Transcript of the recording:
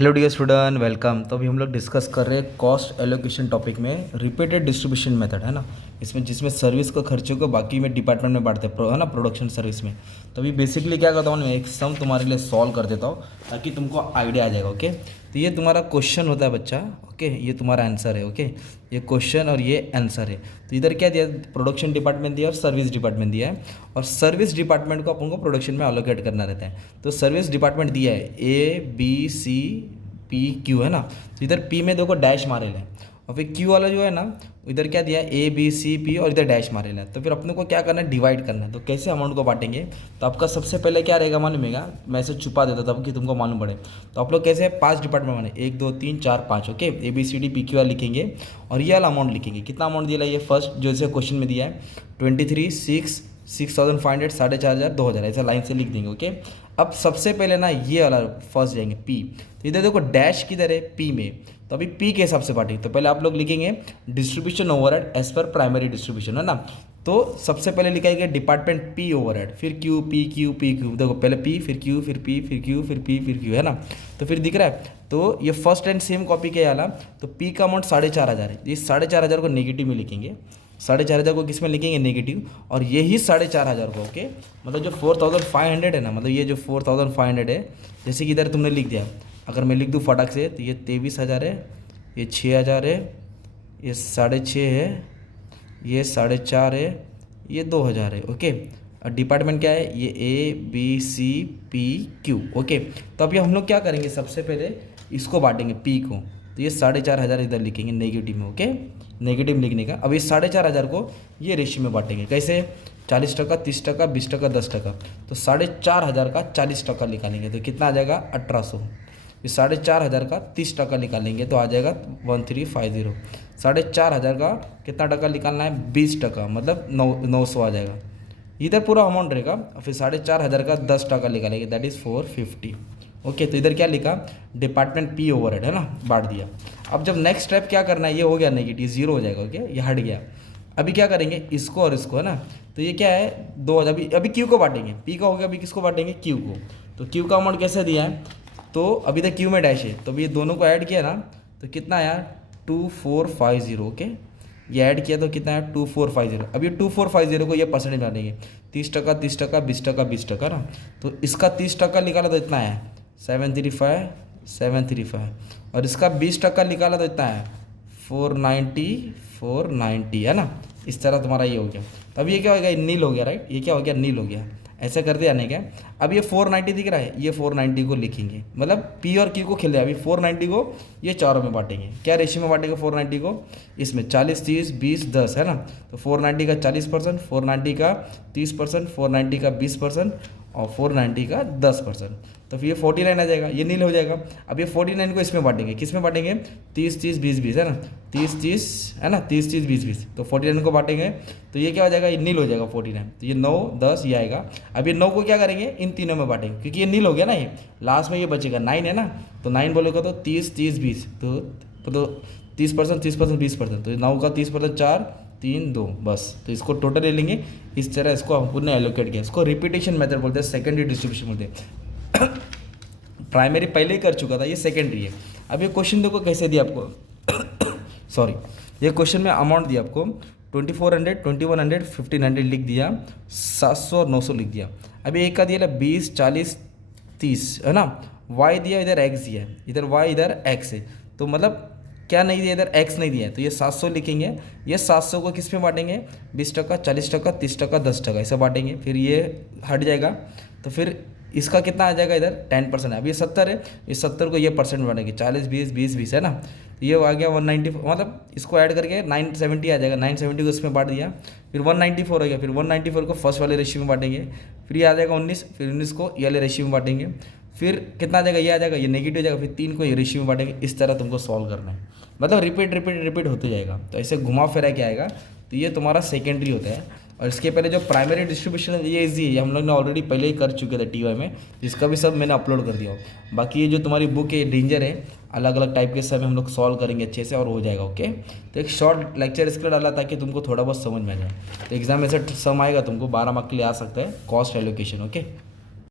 Hello dear student, welcome. तो अभी हम लोग डिस्कस कर रहे हैं कॉस्ट एलोकेशन टॉपिक में रिपीटेड डिस्ट्रीब्यूशन मेथड, है ना। इसमें जिसमें सर्विस को खर्चों को बाकी में डिपार्टमेंट में बांटते हैं, है ना, प्रोडक्शन सर्विस में। तो अभी बेसिकली क्या करता हूँ, मैं एक सम तुम्हारे लिए सॉल्व कर देता हूँ ताकि तुमको आइडिया आ जाएगा। ओके, तो ये तुम्हारा क्वेश्चन होता है बच्चा। ओके, ये तुम्हारा आंसर है। ओके, ये क्वेश्चन और ये आंसर है। तो इधर क्या दिया, प्रोडक्शन डिपार्टमेंट दिया और सर्विस डिपार्टमेंट दिया है। और सर्विस डिपार्टमेंट को अपन को प्रोडक्शन में अलोकेट करना रहता है। तो सर्विस डिपार्टमेंट दिया है ABCPQ, है ना। तो इधर P में देखो डैश मारेल है, और फिर Q वाला जो है ना, इधर क्या दिया है ABCP और इधर डैश मारेल है। तो फिर अपने को क्या करना है, डिवाइड करना है। तो कैसे अमाउंट को बांटेंगे, तो आपका सबसे पहले क्या रहेगा मालूम है, मैं इसे छुपा देता तब कि तुमको मालूम पड़े। तो आप लोग कैसे 5 डिपार्टमेंट बने, 1 2 3 4 5। ओके, ABCDPQ लिखेंगे और ये वाला अमाउंट लिखेंगे। कितना अमाउंट दिया है, ये फर्स्ट जो इसे क्वेश्चन में दिया है 23 6 6500 4,500 2,000, ऐसा लाइन से लिख देंगे। ओके, अब सबसे पहले ना ये वाला फर्स्ट जाएंगे P। तो इधर देखो डैश किधर है, P में। तो अभी P के हिसाब से बांटेंगे। तो पहले आप लोग लिखेंगे distribution overhead as per primary distribution, है ना। तो सबसे पहले लिखाएंगे डिपार्टमेंट P ओवरहेड, फिर Q P Q P Q। देखो पहले P फिर Q फिर P फिर Q फिर P फिर Q, है ना। तो फिर दिख रहा है, तो ये फर्स्ट एंड सेम कॉपी के वाला। तो P का अमाउंट 4,500 है। ये 4,500 को नेगेटिव में लिखेंगे, 4,500 को किस में लिखेंगे, नेगेटिव। और यही 4,500 को, ओके, मतलब जो 4,500 है ना, मतलब ये जो 4,500 है, जैसे कि इधर तुमने लिख दिया। अगर मैं लिख दूँ फटाक से, तो ये 23,000 है, ये 6,000 है, ये 6.5 है, ये 4.5 है, ये 2,000 है। ओके, और डिपार्टमेंट क्या है, ये ABCPQ। ओके, तो अभी हम लोग क्या करेंगे, सबसे पहले इसको बांटेंगे P को। तो ये 4,500 इधर लिखेंगे नेगेटिव में। ओके, नेगेटिव लिखने का। अब ये 4,500 को ये रेशियो में बांटेंगे। कैसे, 40%, 30%, 20%, 10%। तो 4,500 का 40% निकालेंगे तो कितना आ जाएगा, 1,800। ये 4,500 का 30% निकालेंगे तो आ जाएगा 1,350। 4,500 का कितना टका निकालना है, 20%, मतलब 900 आ जाएगा। इधर पूरा अमाउंट रहेगा। और फिर 4,500 का 10% निकालेंगे, दैट इज़ 450। ओके, तो इधर क्या लिखा, डिपार्टमेंट P ओवरहेड, है ना, बांट दिया। अब जब नेक्स्ट स्टेप क्या करना है, ये हो गया नेगेटिव, 0 हो जाएगा। ओके, ये हट गया। अभी क्या करेंगे, इसको और इसको, है ना। तो ये क्या है, 2,000। अभी Q को बांटेंगे, P का हो गया, अभी किसको बांटेंगे, Q को। तो Q का अमाउंट कैसे दिया है, तो अभी तक Q में डैश है, तो अभी ये दोनों को ऐड किया ना, तो कितना आया, 2450। ओके, ये ऐड किया तो कितना है, 2450। अब ये 2450 को ये परसेंटेज डालेंगे, 30%, 30%, 20%, 20%, ना। तो इसका 30% निकाला तो इतना है 735। और इसका 20% निकाला तो इतना है 490, है ना। इस तरह तुम्हारा ये हो गया। तो अब ये क्या हो गया, नील हो गया, राइट। ये क्या हो गया, नील हो गया। ऐसा करते आने क्या। अब ये 490 दिख रहा है, ये 490 को लिखेंगे, मतलब P और Q को खेले। अभी 490 को ये चारों में बांटेंगे। क्या रेशियो में बांटेंगे 490 को, इसमें 40 30 20 10, है ना। तो 490 का 40%, 490 का 30%, 490 का 20% और 490 का 10%। तो फिर ये 49 आ जाएगा, ये नील हो जाएगा। अब ये 49 को इसमें बांटेंगे, किस में बांटेंगे, 30 30 20 20, है ना। 30 30, है ना, 30 30 20 20। तो 49 को बांटेंगे तो ये क्या हो जाएगा, ये नील हो जाएगा 49। तो ये 9 10 ये आएगा। अब ये 9 को क्या करेंगे, इन तीनों में बांटेंगे, क्योंकि ये नील हो गया ना। ये लास्ट में ये बचेगा 9, है ना। तो 9 बोलेगा तो 30 30 20, तो 30%, 30%, 20%। तो 9 का 30%, 4 3 2, बस। तो इसको टोटल ले लेंगे। इस तरह इसको हम ने एलोकेट किया। इसको रिपीटेशन मेथड बोलते हैं, सेकेंडरी डिस्ट्रीब्यूशन बोलते हैं। प्राइमरी पहले ही कर चुका था, ये सेकेंडरी है। अब ये क्वेश्चन देखो कैसे दिया आपको सॉरी, ये क्वेश्चन में अमाउंट दिया आपको 2400, 2100, 1500 लिख दिया, 700 और 900 लिख दिया। अभी एक का दिया 20 40 30, है ना। वाई दिया, इधर एक्स दिया है, इधर वाई इधर एक्स है। तो मतलब क्या नहीं दिया, इधर एक्स नहीं दिया है। तो ये 700 लिखेंगे। ये 700 को किस में बांटेंगे, 20%, 40%, 30%, 10%, ऐसा बांटेंगे। फिर ये हट जाएगा, तो फिर इसका कितना आ जाएगा, इधर 10% है। अब ये 70 है, इस 70 को ये परसेंट बांटेंगे, 40 20 20 20, है ना। तो ये आ गया 190, मतलब इसको ऐड करके 970 आ जाएगा। 970 को इसमें बांट दिया, फिर 194 हो गया। फिर 194 को फर्स्ट वाले रेशियो में बांटेंगे, फिर ये आ जाएगा 19, फिर 19 को ये वाले रेशियो में बांटेंगे। फिर कितना आ जाएगा, ये आ जाएगा, ये नेगेटिव हो जाएगा। फिर 3 को ये रेशियो में बांटेंगे। इस तरह तुमको सॉल्व करना है, मतलब रिपीट रिपीट रिपीट होते जाएगा। तो ऐसे घुमा फिरा के आएगा। तो ये तुम्हारा सेकेंडरी होता है। और इसके पहले जो प्राइमरी डिस्ट्रीब्यूशन है ये इजी है, ये हम लोग ने ऑलरेडी पहले ही कर चुके थे TY में, जिसका भी सब मैंने अपलोड कर दिया हो। बाकी ये जो तुम्हारी बुक है डेंजर है, अलग अलग टाइप के सब हम लोग सॉल्व करेंगे अच्छे से और हो जाएगा। ओके, तो एक शॉर्ट लेक्चर इसके लिए डाला ताकि तुमको थोड़ा बहुत समझ में आ जाए। तो एग्जाम में से सम आएगा तुमको 12 मार्क के लिए आ सकता है, कॉस्ट एलोकेशन। ओके।